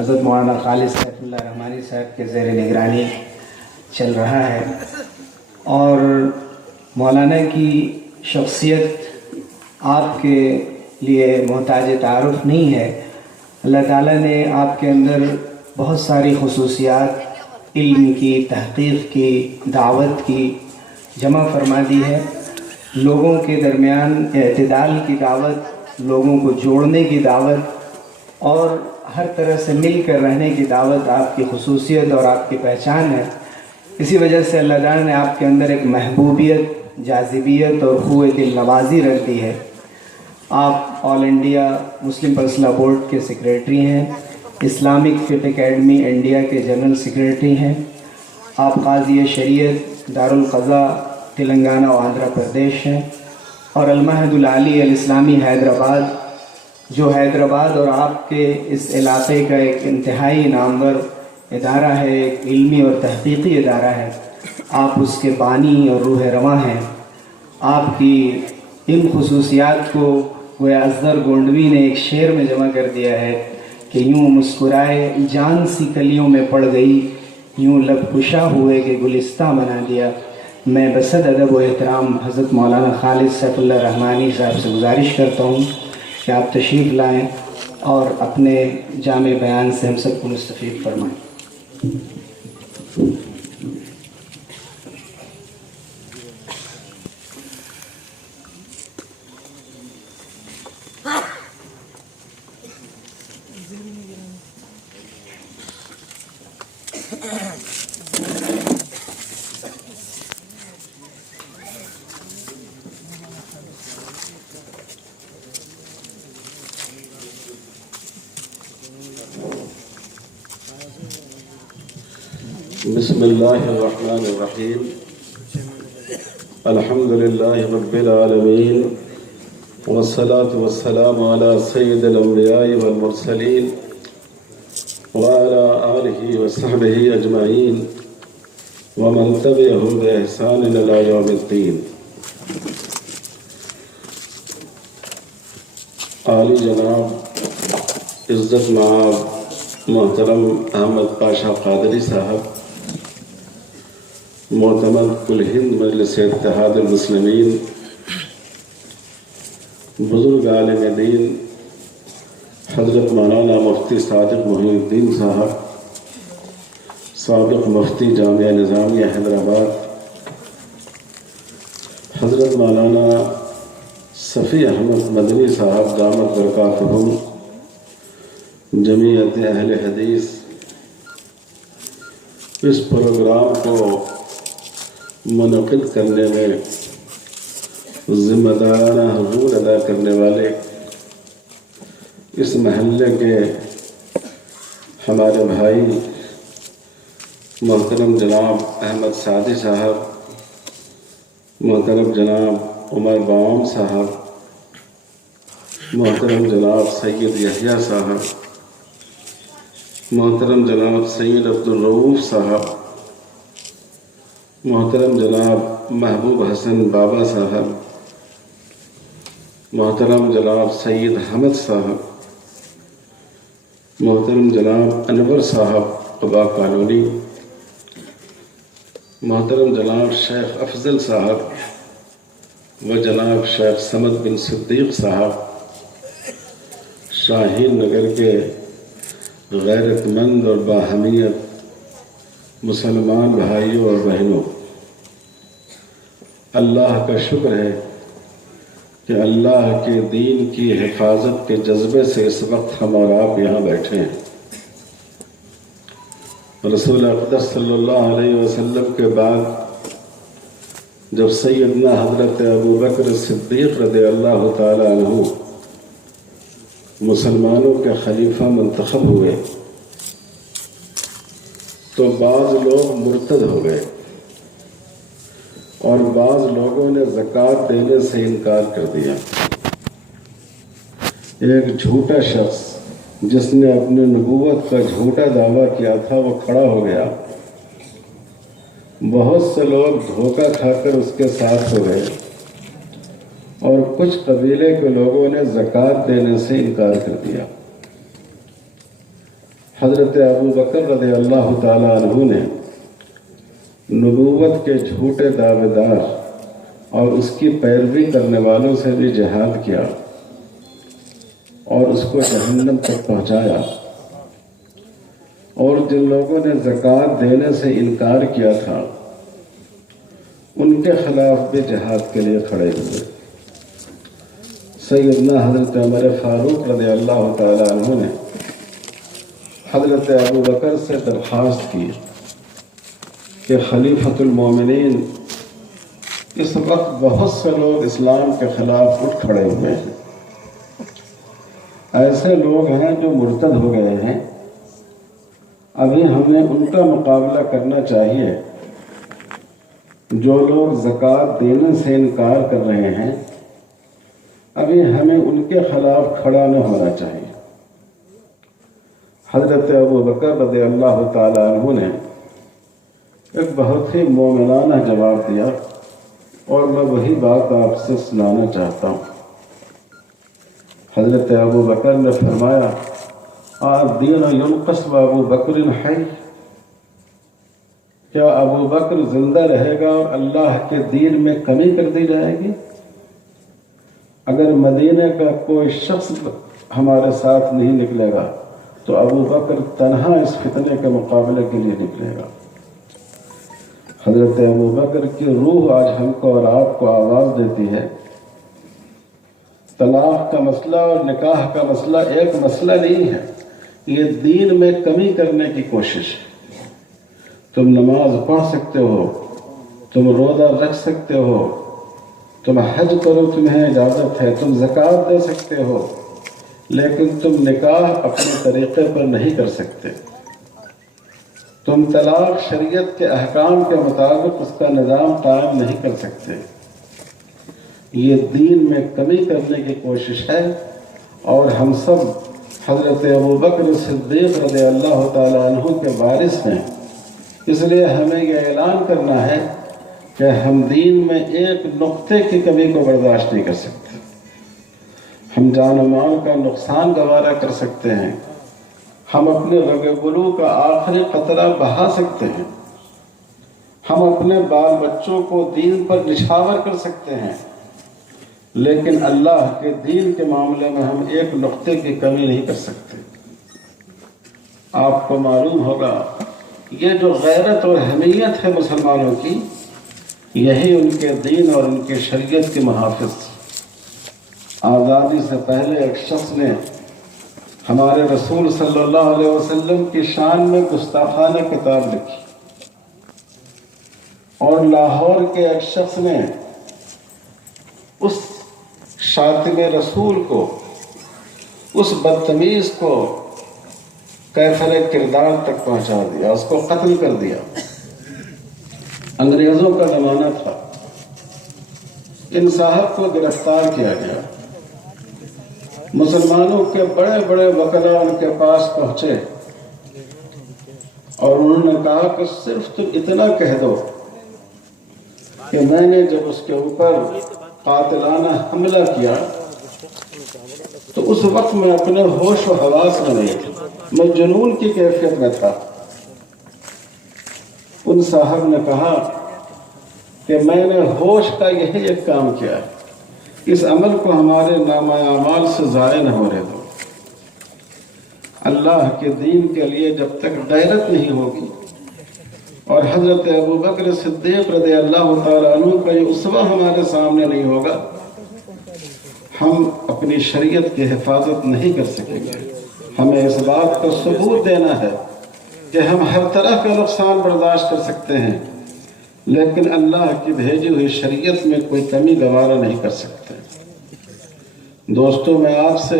حضرت مولانا خالد سیف اللہ رحمانی صاحب کے زیر نگرانی چل رہا ہے، اور مولانا کی شخصیت آپ کے لیے محتاج تعارف نہیں ہے۔ اللہ تعالیٰ نے آپ کے اندر بہت ساری خصوصیات علم کی، تحقیق کی، دعوت کی جمع فرما دی ہے۔ لوگوں کے درمیان اعتدال کی دعوت، لوگوں کو جوڑنے کی دعوت اور ہر طرح سے مل کر رہنے کی دعوت آپ کی خصوصیت اور آپ کی پہچان ہے۔ اسی وجہ سے اللہ تعالیٰ نے آپ کے اندر ایک محبوبیت، جاذبیت اور خوء دل نوازی رکھ دی ہے۔ آپ آل انڈیا مسلم پرسنل بورڈ کے سیکریٹری ہیں، اسلامک فقہ اکیڈمی انڈیا کے جنرل سیکریٹری ہیں، آپ قاضی شریعت دارالقضاء تلنگانہ و آندھرا پردیش ہیں، اور المعہد العالی الاسلامی حیدرآباد، جو حیدرآباد اور آپ کے اس علاقے کا ایک انتہائی نامور ادارہ ہے، ایک علمی اور تحقیقی ادارہ ہے، آپ اس کے بانی اور روح رواں ہیں۔ آپ کی ان خصوصیات کو گویا اصغر گونڈوی نے ایک شعر میں جمع کر دیا ہے کہ یوں مسکرائے جان سی کلیوں میں پڑ گئی، یوں لب کشا ہوئے کہ گلستہ بنا دیا۔ میں بصد ادب و احترام حضرت مولانا خالد سیف اللہ رحمانی صاحب سے گزارش کرتا ہوں کہ آپ تشریف لائیں اور اپنے جامع بیان سے ہم سب کو مستفید فرمائیں۔ بسم اللہ الرحمن الرحیم، الحمد للہ رب العالمین، والصلاة والسلام علی سید الانبیاء والمرسلین وعلی آلہ وصحبہ اجمعین ومن تبعہم بإحسان الی یوم الدین۔ عالی جناب عزت مآب محترم احمد پاشا قادری صاحب، معتمد کل ہند مجلس اتحاد المسلمین، بزرگ عالم دین حضرت مولانا مفتی صادق محی الدین صاحب، سابق مفتی جامعہ نظامیہ حیدرآباد، حضرت مولانا صفی احمد مدنی صاحب دامت برکاتہم، جمعیت اہل حدیث، اس پروگرام کو منعقد کرنے میں ذمہ دارانہ حضور ادا کرنے والے اس محلے کے ہمارے بھائی محترم جناب احمد سعدی صاحب، محترم جناب عمر باؤم صاحب، محترم جناب سید یحییٰ صاحب، محترم جناب سید عبدالرؤوف صاحب، محترم جناب محبوب حسن بابا صاحب، محترم جناب سید حمد صاحب، محترم جناب انور صاحب قبا کالونی، محترم جناب شیخ افضل صاحب و جناب شیخ صمد بن صدیق صاحب، شاہین نگر کے غیرت مند اور باہمیت مسلمان بھائیوں اور بہنوں، اللہ کا شکر ہے کہ اللہ کے دین کی حفاظت کے جذبے سے اس وقت ہم اور آپ یہاں بیٹھے ہیں۔ رسول اقدس صلی اللہ علیہ وسلم کے بعد جب سیدنا حضرت ابوبکر صدیق رضی اللہ تعالی عنہ مسلمانوں کے خلیفہ منتخب ہوئے تو بعض لوگ مرتد ہو گئے اور بعض لوگوں نے زکوٰۃ دینے سے انکار کر دیا۔ ایک جھوٹا شخص جس نے اپنی نبوت کا جھوٹا دعویٰ کیا تھا وہ کھڑا ہو گیا، بہت سے لوگ دھوکہ کھا کر اس کے ساتھ ہو گئے اور کچھ قبیلے کے لوگوں نے زکوٰۃ دینے سے انکار کر دیا۔ حضرت ابو بکر رضی اللہ تعالیٰ عنہ نے نبوت کے جھوٹے دعوے دار اور اس کی پیروی کرنے والوں سے بھی جہاد کیا اور اس کو جہنم تک پہنچایا، اور جن لوگوں نے زکوٰۃ دینے سے انکار کیا تھا ان کے خلاف بھی جہاد کے لیے کھڑے ہوئے۔ سیدنا حضرت عمر فاروق رضی اللہ تعالیٰ عنہ نے حضرت ابو بکر سے درخواست کی کہ خلیفۃ المومنین، اس وقت بہت سے لوگ اسلام کے خلاف اٹھ کھڑے ہوئے ہیں، ایسے لوگ ہیں جو مرتد ہو گئے ہیں، ابھی ہمیں ان کا مقابلہ کرنا چاہیے۔ جو لوگ زکوٰۃ دینے سے انکار کر رہے ہیں، ابھی ہمیں ان کے خلاف کھڑا نہ ہونا چاہیے۔ حضرت ابو بکر رضی اللہ تعالیٰ عنہ نے ایک بہت ہی مومنانہ جواب دیا، اور میں وہی بات آپ سے سنانا چاہتا ہوں۔ حضرت ابو بکر نے فرمایا، الدین ینقص وابو بکر حی، کیا ابو بکر زندہ رہے گا اور اللہ کے دین میں کمی کر دی جائے گی؟ اگر مدینے کا کوئی شخص ہمارے ساتھ نہیں نکلے گا تو ابو بکر تنہا اس فتنے کے مقابلے کے لیے نکلے گا۔ حضرت ابو بکر کی روح آج ہم کو اور آپ کو آواز دیتی ہے، طلاق کا مسئلہ اور نکاح کا مسئلہ ایک مسئلہ نہیں ہے، یہ دین میں کمی کرنے کی کوشش ہے۔ تم نماز پڑھ سکتے ہو، تم روزہ رکھ سکتے ہو، تم حج کرو، تمہیں اجازت ہے، تم زکوٰۃ دے سکتے ہو، لیکن تم نکاح اپنے طریقے پر نہیں کر سکتے۔ تم طلاق شریعت کے احکام کے مطابق اس کا نظام قائم نہیں کر سکتے۔ یہ دین میں کمی کرنے کی کوشش ہے، اور ہم سب حضرت ابو بکر صدیق رضی اللہ تعالیٰ عنہ کے وارث ہیں، اس لیے ہمیں یہ اعلان کرنا ہے کہ ہم دین میں ایک نقطے کی کمی کو برداشت نہیں کر سکتے۔ ہم جان و مال کا نقصان گوارا کر سکتے ہیں، ہم اپنے رگ بلو کا آخری قطرہ بہا سکتے ہیں، ہم اپنے بال بچوں کو دین پر نچھاور کر سکتے ہیں، لیکن اللہ کے دین کے معاملے میں ہم ایک نقطے کی کمی نہیں کر سکتے۔ آپ کو معلوم ہوگا، یہ جو غیرت اور حمیت ہے مسلمانوں کی، یہی ان کے دین اور ان کی شریعت کی محافظ۔ آزادی سے پہلے ایک شخص نے ہمارے رسول صلی اللہ علیہ وسلم کی شان میں گستاخانہ کتاب لکھی، اور لاہور کے ایک شخص نے اس شاتم رسول کو، اس بدتمیز کو کیفر کردار تک پہنچا دیا، اس کو قتل کر دیا۔ انگریزوں کا زمانہ تھا، ان صاحب کو گرفتار کیا گیا، مسلمانوں کے بڑے بڑے وکلاء ان کے پاس پہنچے اور انہوں نے کہا کہ صرف تم اتنا کہہ دو کہ میں نے جب اس کے اوپر قاتلانہ حملہ کیا تو اس وقت میں اپنے ہوش و حواس میں نہیں تھا، میں جنون کی کیفیت میں تھا۔ ان صاحب نے کہا کہ میں نے ہوش کا یہی ایک کام کیا ہے، اس عمل کو ہمارے نامہ اعمال سے ضائع نہ ہونے دو۔ اللہ کے دین کے لیے جب تک غیرت نہیں ہوگی، اور حضرت ابو بکر صدیق رضی اللہ تعالیٰ عنہ کا یہ اسوہ ہمارے سامنے نہیں ہوگا، ہم اپنی شریعت کی حفاظت نہیں کر سکیں گے۔ ہمیں اس بات کا ثبوت دینا ہے کہ ہم ہر طرح کا نقصان برداشت کر سکتے ہیں، لیکن اللہ کی بھیجی ہوئی شریعت میں کوئی کمی گوارا نہیں کر سکتے۔ دوستوں، میں آپ سے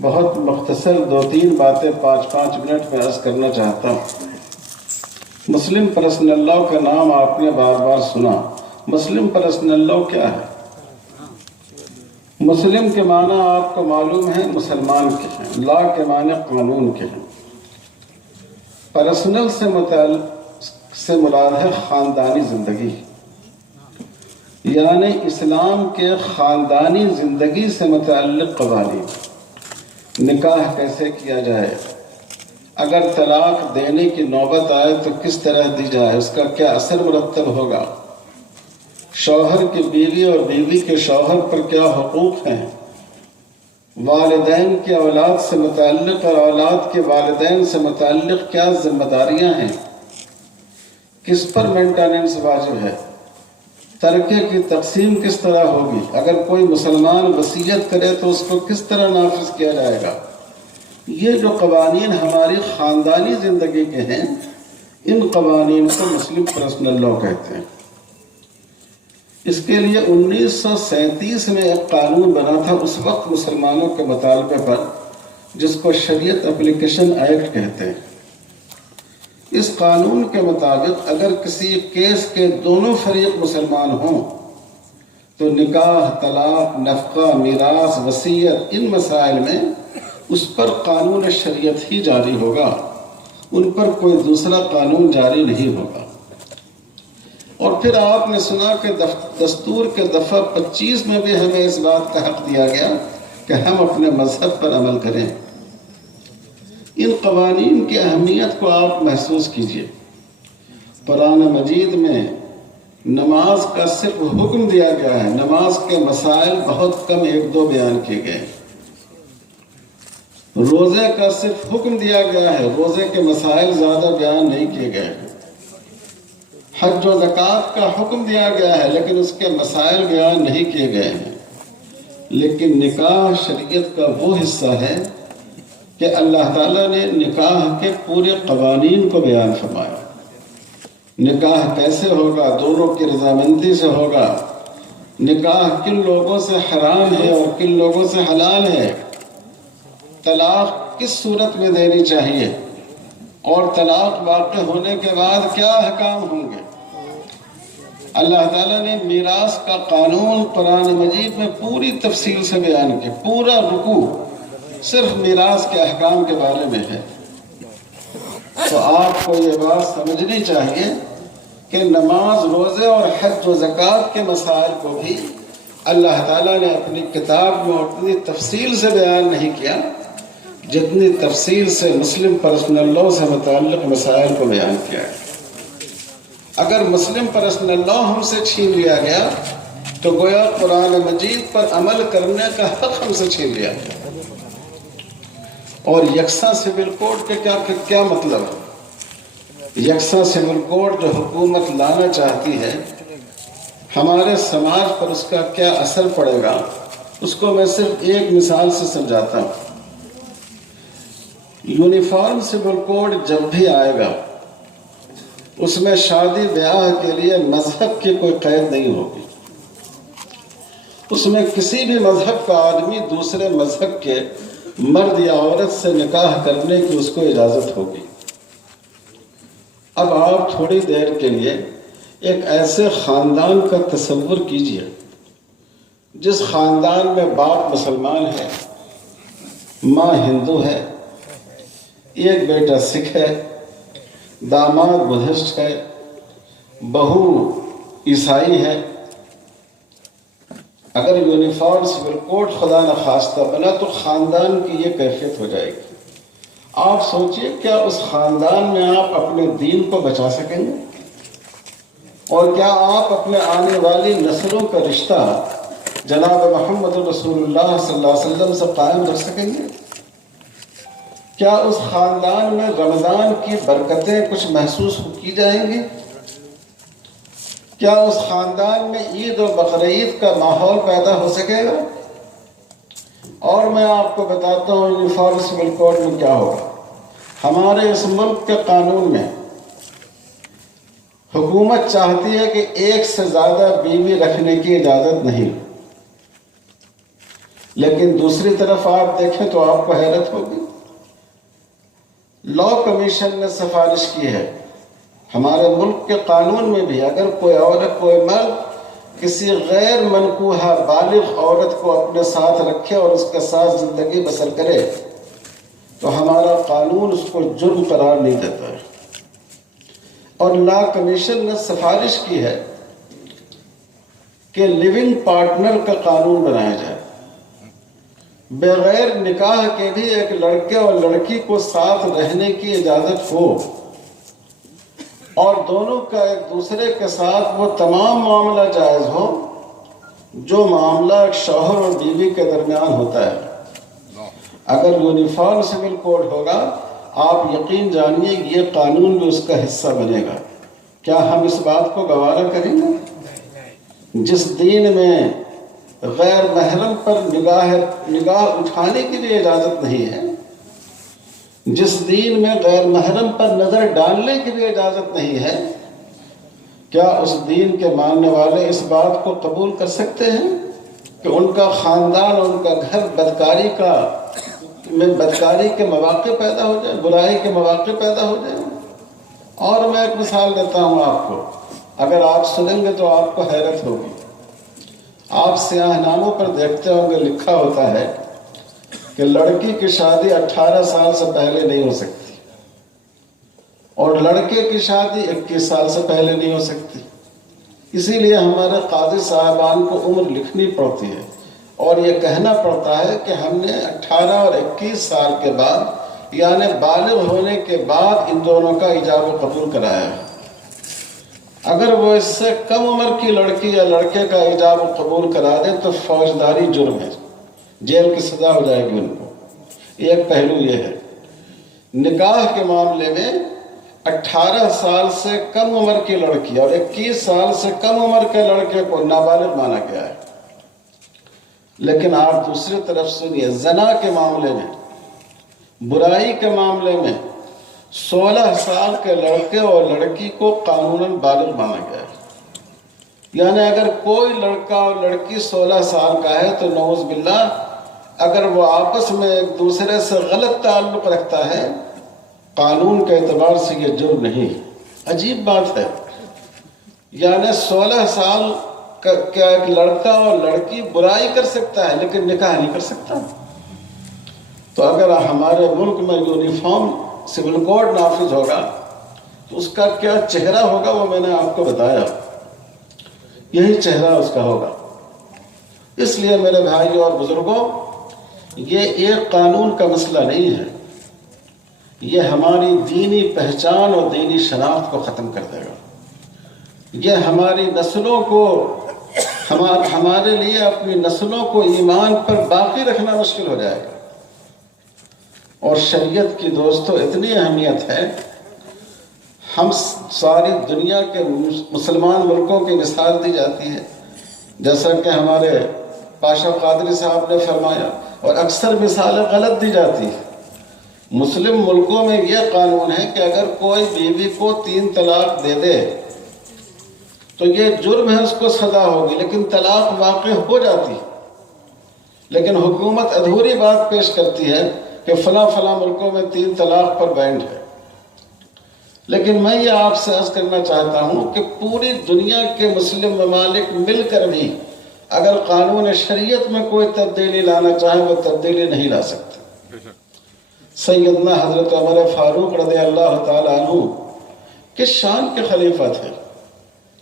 بہت مختصر 2-3 باتیں 5-5 منٹ میں عرض کرنا چاہتا ہوں۔ مسلم پرسنل لاء کا نام آپ نے بار بار سنا۔ مسلم پرسنل لاء کیا ہے؟ مسلم کے معنی آپ کو معلوم ہے، مسلمان کے ہیں، لا کے معنی قانون کے ہیں۔ پرسنل سے مراد ہے خاندانی زندگی، یعنی اسلام کے خاندانی زندگی سے متعلق قوانین۔ نکاح کیسے کیا جائے، اگر طلاق دینے کی نوبت آئے تو کس طرح دی جائے، اس کا کیا اثر مرتب ہوگا، شوہر کی بیوی اور بیوی کے شوہر پر کیا حقوق ہیں، والدین کی اولاد سے متعلق اور اولاد کے والدین سے متعلق کیا ذمہ داریاں ہیں، کس پر مینٹیننس واجب ہے، ترکے کی تقسیم کس طرح ہوگی، اگر کوئی مسلمان وصیت کرے تو اس کو کس طرح نافذ کیا جائے گا۔ یہ جو قوانین ہماری خاندانی زندگی کے ہیں، ان قوانین کو مسلم پرسنل لاء کہتے ہیں۔ اس کے لیے 1937 میں ایک قانون بنا تھا اس وقت مسلمانوں کے مطالبے پر، جس کو شریعت اپلیکیشن ایکٹ کہتے ہیں۔ اس قانون کے مطابق اگر کسی کیس کے دونوں فریق مسلمان ہوں تو نکاح، طلاق، نفقہ، میراث، وصیت، ان مسائل میں اس پر قانون شریعت ہی جاری ہوگا، ان پر کوئی دوسرا قانون جاری نہیں ہوگا۔ اور پھر آپ نے سنا کہ دستور کے دفعہ 25 میں بھی ہمیں اس بات کا حق دیا گیا کہ ہم اپنے مذہب پر عمل کریں۔ ان قوانین کی اہمیت کو آپ محسوس کیجئے۔ قرآن مجید میں نماز کا صرف حکم دیا گیا ہے، نماز کے مسائل بہت کم، 1-2 بیان کیے گئے۔ روزے کا صرف حکم دیا گیا ہے، روزے کے مسائل زیادہ بیان نہیں کیے گئے۔ حج و زکوٰۃ کا حکم دیا گیا ہے لیکن اس کے مسائل بیان نہیں کیے گئے ہیں۔ لیکن نکاح شریعت کا وہ حصہ ہے کہ اللہ تعالیٰ نے نکاح کے پورے قوانین کو بیان فرمایا۔ نکاح کیسے ہوگا، دونوں کی رضامندی سے ہوگا، نکاح کن لوگوں سے حرام ہے اور کن لوگوں سے حلال ہے، طلاق کس صورت میں دینی چاہیے، اور طلاق واقع ہونے کے بعد کیا احکام ہوں گے۔ اللہ تعالیٰ نے میراث کا قانون قرآن مجید میں پوری تفصیل سے بیان کیا، پورا رکوع صرف میراث کے احکام کے بارے میں ہے۔ تو آپ کو یہ بات سمجھنی چاہیے کہ نماز، روزے اور حج و زکوٰۃ کے مسائل کو بھی اللہ تعالیٰ نے اپنی کتاب میں اتنی تفصیل سے بیان نہیں کیا جتنی تفصیل سے مسلم پرسنل لاء سے متعلق مسائل کو بیان کیا ہے۔ اگر مسلم پرسنل لاء ہم سے چھین لیا گیا تو گویا قرآن مجید پر عمل کرنے کا حق ہم سے چھین لیا گیا۔ اور یکساں سول کوڈ کے کیا مطلب ہے؟ یکساں سول کوڈ جو حکومت لانا چاہتی ہے، ہمارے سماج پر اس کا کیا اثر پڑے گا، اس کو میں صرف ایک مثال سے سمجھاتا ہوں۔ یونیفارم سول کوڈ جب بھی آئے گا، اس میں شادی بیاہ کے لیے مذہب کی کوئی قید نہیں ہوگی۔ اس میں کسی بھی مذہب کا آدمی دوسرے مذہب کے مرد یا عورت سے نکاح کرنے کی اس کو اجازت ہوگی۔ اب آپ تھوڑی دیر کے لیے ایک ایسے خاندان کا تصور کیجئے جس خاندان میں باپ مسلمان ہے، ماں ہندو ہے، ایک بیٹا سکھ ہے، داماد بدھسٹ ہے، بہو عیسائی ہے۔ اگر یونیفارم سول کوڈ خدا نخواستہ بنا تو خاندان کی یہ کیفیت ہو جائے گی۔ آپ سوچئے کیا اس خاندان میں آپ اپنے دین کو بچا سکیں گے؟ اور کیا آپ اپنے آنے والی نسلوں کا رشتہ جناب محمد رسول اللہ صلی اللہ علیہ وسلم سے قائم رکھ سکیں گے؟ کیا اس خاندان میں رمضان کی برکتیں کچھ محسوس کی جائیں گی؟ کیا اس خاندان میں عید و بقرعید کا ماحول پیدا ہو سکے گا؟ اور میں آپ کو بتاتا ہوں یونیفارم سول کوڈ میں کیا ہوگا۔ ہمارے اس ملک کے قانون میں حکومت چاہتی ہے کہ ایک سے زیادہ بیوی رکھنے کی اجازت نہیں، لیکن دوسری طرف آپ دیکھیں تو آپ کو حیرت ہوگی، لاء کمیشن نے سفارش کی ہے ہمارے ملک کے قانون میں بھی اگر کوئی عورت، کوئی مرد کسی غیر منکوحہ بالغ عورت کو اپنے ساتھ رکھے اور اس کے ساتھ زندگی بسر کرے تو ہمارا قانون اس کو جرم قرار نہیں دیتا ہے۔ اور لاء کمیشن نے سفارش کی ہے کہ لیونگ پارٹنر کا قانون بنایا جائے۔ بغیر نکاح کے بھی ایک لڑکے اور لڑکی کو ساتھ رہنے کی اجازت ہو اور دونوں کا ایک دوسرے کے ساتھ وہ تمام معاملہ جائز ہو جو معاملہ ایک شوہر اور بیوی کے درمیان ہوتا ہے۔ اگر یونیفارم سول کوڈ ہوگا آپ یقین جانیے یہ قانون بھی اس کا حصہ بنے گا۔ کیا ہم اس بات کو گوارا کریں گے؟ جس دین میں غیر محرم پر نگاہ اٹھانے کی بھی اجازت نہیں ہے، جس دین میں غیر محرم پر نظر ڈالنے کی بھی اجازت نہیں ہے، کیا اس دین کے ماننے والے اس بات کو قبول کر سکتے ہیں کہ ان کا خاندان، ان کا گھر بدکاری کے مواقع پیدا ہو جائیں، برائی کے مواقع پیدا ہو جائیں؟ اور میں ایک مثال دیتا ہوں آپ کو، اگر آپ سنیں گے تو آپ کو حیرت ہوگی۔ آپ سیاہ ناموں پر دیکھتے ہوں گے لکھا ہوتا ہے کہ لڑکی کی شادی 18 سال سے پہلے نہیں ہو سکتی اور لڑکے کی شادی 21 سال سے پہلے نہیں ہو سکتی۔ اسی لیے ہمارے قاضی صاحبان کو عمر لکھنی پڑتی ہے اور یہ کہنا پڑتا ہے کہ ہم نے 18 اور 21 سال کے بعد یعنی بالغ ہونے کے بعد ان دونوں کا ایجاب و قبول کرایا ہے۔ اگر وہ اس سے کم عمر کی لڑکی یا لڑکے کا ایجاب و قبول کرا دے تو فوجداری جرم ہے، جیل کی سزا ہو جائے گی ان کو۔ ایک پہلو یہ ہے۔ نکاح کے معاملے میں 18 سال سے کم عمر کی لڑکی اور 21 سال سے کم عمر کے لڑکے کو نابالغ مانا گیا ہے۔ لیکن آپ دوسری طرف سنیے، زنا کے معاملے میں، برائی کے معاملے میں 16 سال کے لڑکے اور لڑکی کو قانوناً بالغ مانا گیا ہے۔ یعنی اگر کوئی لڑکا اور لڑکی 16 سال کا ہے تو نعوذ باللہ اگر وہ آپس میں ایک دوسرے سے غلط تعلق رکھتا ہے، قانون کے اعتبار سے یہ جرم نہیں۔ عجیب بات ہے، یعنی 16 سال کا ایک لڑکا اور لڑکی برائی کر سکتا ہے لیکن نکاح نہیں کر سکتا۔ تو اگر ہمارے ملک میں یونیفارم سول کوڈ نافذ ہوگا تو اس کا کیا چہرہ ہوگا وہ میں نے آپ کو بتایا، یہی چہرہ اس کا ہوگا۔ اس لیے میرے بھائیوں اور بزرگوں، یہ ایک قانون کا مسئلہ نہیں ہے، یہ ہماری دینی پہچان اور دینی شناخت کو ختم کر دے گا۔ یہ ہماری نسلوں کو، ہمارے لیے اپنی نسلوں کو ایمان پر باقی رکھنا مشکل ہو جائے گا۔ اور شریعت کی دوستو اتنی اہمیت ہے، ہم ساری دنیا کے مسلمان ملکوں کی مثال دی جاتی ہے، جیسا کہ ہمارے پاشا قادری صاحب نے فرمایا، اور اکثر مثالیں غلط دی جاتی ہیں۔ مسلم ملکوں میں یہ قانون ہے کہ اگر کوئی بیوی کو 3 طلاق دے دے تو یہ جرم ہے، اس کو سزا ہوگی، لیکن طلاق واقع ہو جاتی ہے۔ لیکن حکومت ادھوری بات پیش کرتی ہے کہ فلاں ملکوں میں 3 طلاق پر بینڈ ہے۔ لیکن میں یہ آپ سے عرض کرنا چاہتا ہوں کہ پوری دنیا کے مسلم ممالک مل کر بھی اگر قانون شریعت میں کوئی تبدیلی لانا چاہے وہ تبدیلی نہیں لا سکتے۔ سیدنا حضرت عمر فاروق رضی اللہ تعالیٰ عنہ کس شان کے خلیفہ تھے؟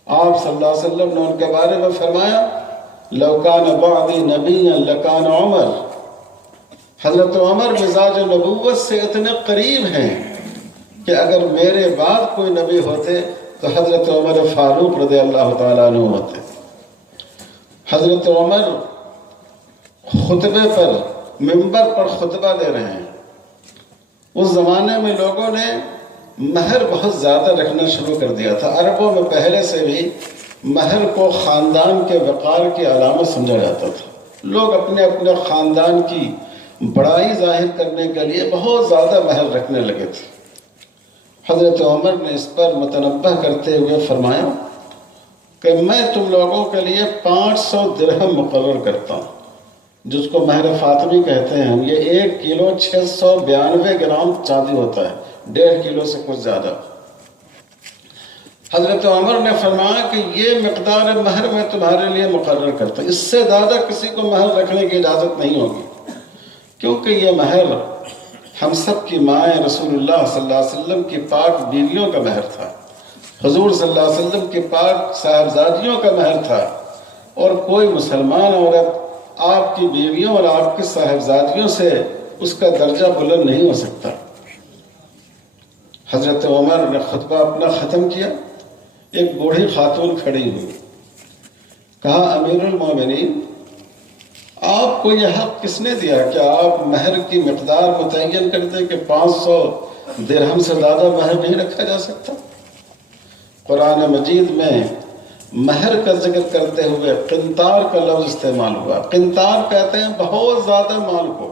آپ صلی اللہ علیہ وسلم نے ان کے بارے میں فرمایا، لو کان بعدی نبیا لکان عمر۔ حضرت عمر مزاج نبوت سے اتنے قریب ہیں کہ اگر میرے بعد کوئی نبی ہوتے تو حضرت عمر فاروق رضی اللہ تعالیٰ عنہ ہوتے۔ حضرت عمر خطبے پر، منبر پر خطبہ دے رہے ہیں۔ اس زمانے میں لوگوں نے مہر بہت زیادہ رکھنا شروع کر دیا تھا۔ عربوں میں پہلے سے بھی مہر کو خاندان کے وقار کی علامت سمجھا جاتا تھا۔ لوگ اپنے اپنے خاندان کی بڑائی ظاہر کرنے کے لیے بہت زیادہ مہر رکھنے لگے تھے۔ حضرت عمر نے اس پر متنبہ کرتے ہوئے فرمایا کہ میں تم لوگوں کے لیے 500 درہم مقرر کرتا ہوں، جس کو مہر فاطمی کہتے ہیں ہم۔ یہ 1 کلو 692 گرام چاندی ہوتا ہے، 1.5 کلو سے کچھ زیادہ۔ حضرت عمر نے فرمایا کہ یہ مقدار مہر میں تمہارے لیے مقرر کرتا ہوں، اس سے زیادہ کسی کو مہر رکھنے کی اجازت نہیں ہوگی، کیونکہ یہ مہر ہم سب کی مائیں رسول اللہ صلی اللہ علیہ وسلم کی پاک بیویوں کا مہر تھا، حضور صلی اللہ علیہ وسلم کی پاک صاحبزادیوں کا مہر تھا، اور کوئی مسلمان عورت آپ کی بیویوں اور آپ کی صاحبزادیوں سے اس کا درجہ بلند نہیں ہو سکتا۔ حضرت عمر نے خطبہ اپنا ختم کیا، ایک بوڑھی خاتون کھڑی ہوئی، کہا امیر المومنین، آپ کو یہ حق کس نے دیا کہ آپ مہر کی مقدار متعین کر دیں کہ 500 درہم سے زیادہ مہر نہیں رکھا جا سکتا؟ قرآن مجید میں مہر کا ذکر کرتے ہوئے قنطار کا لفظ استعمال ہوا۔ قنطار کہتے ہیں بہت زیادہ مال کو،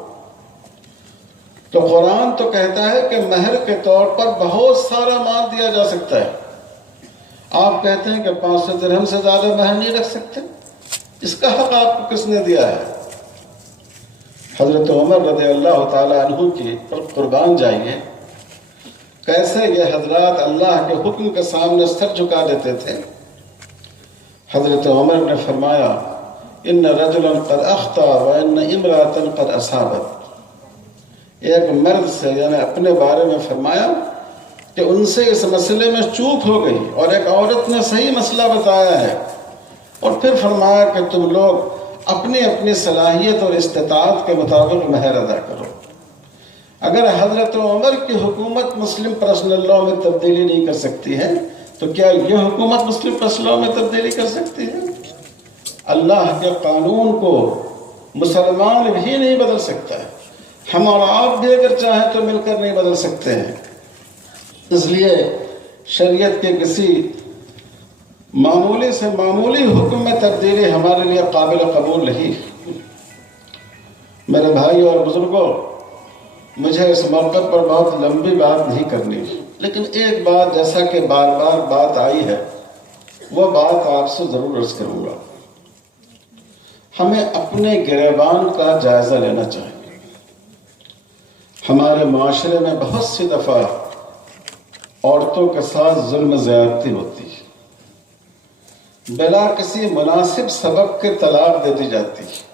تو قرآن تو کہتا ہے کہ مہر کے طور پر بہت سارا مال دیا جا سکتا ہے، آپ کہتے ہیں کہ 500 درہم سے زیادہ مہر نہیں رکھ سکتے، اس کا حق آپ کو کس نے دیا ہے؟ حضرت عمر رضی اللہ تعالیٰ عنہ کی پر قربان جائیے، کیسے یہ حضرات اللہ کے حکم کے سامنے سر جھکا دیتے تھے۔ حضرت عمر نے فرمایا ان رجلا قد اخطا وان امرأة قد اصابت، ایک مرد سے یعنی اپنے بارے میں فرمایا کہ ان سے اس مسئلے میں چوک ہو گئی اور ایک عورت نے صحیح مسئلہ بتایا ہے، اور پھر فرمایا کہ تم لوگ اپنی اپنی صلاحیت اور استطاعت کے مطابق مہر ادا کرو۔ اگر حضرت عمر کی حکومت مسلم پرسنل لاء میں تبدیلی نہیں کر سکتی ہے تو کیا یہ حکومت مسلم پرسنل لاء میں تبدیلی کر سکتی ہے؟ اللہ کے قانون کو مسلمان بھی نہیں بدل سکتا ہے، ہم اور آپ بھی اگر چاہیں تو مل کر نہیں بدل سکتے ہیں۔ اس لیے شریعت کے کسی معمولی سے معمولی حکم میں تبدیلی ہمارے لیے قابل قبول نہیں۔ میرے بھائی اور بزرگوں، مجھے اس موقع پر بہت لمبی بات نہیں کرنی، لیکن ایک بات جیسا کہ بار بار بات آئی ہے وہ بات آپ سے ضرور عرض کروں گا۔ ہمیں اپنے گریبان کا جائزہ لینا چاہیے۔ ہمارے معاشرے میں بہت سی دفعہ عورتوں کے ساتھ ظلم زیادتی ہوتی ہے، بلا کسی مناسب سبب کے طلاق دے دی جاتی ہے،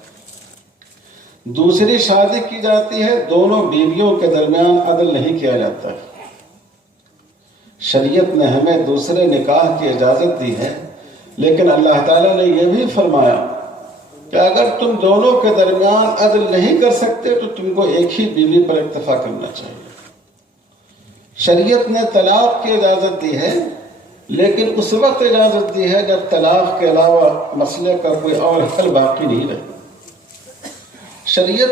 دوسری شادی کی جاتی ہے، دونوں بیویوں کے درمیان عدل نہیں کیا جاتا ہے۔ شریعت نے ہمیں دوسرے نکاح کی اجازت دی ہے، لیکن اللہ تعالیٰ نے یہ بھی فرمایا کہ اگر تم دونوں کے درمیان عدل نہیں کر سکتے تو تم کو ایک ہی بیوی پر اکتفا کرنا چاہیے۔ شریعت نے طلاق کی اجازت دی ہے، لیکن اس وقت اجازت دی ہے جب طلاق کے علاوہ مسئلے کا کوئی اور حل باقی نہیں رہے۔ شریعت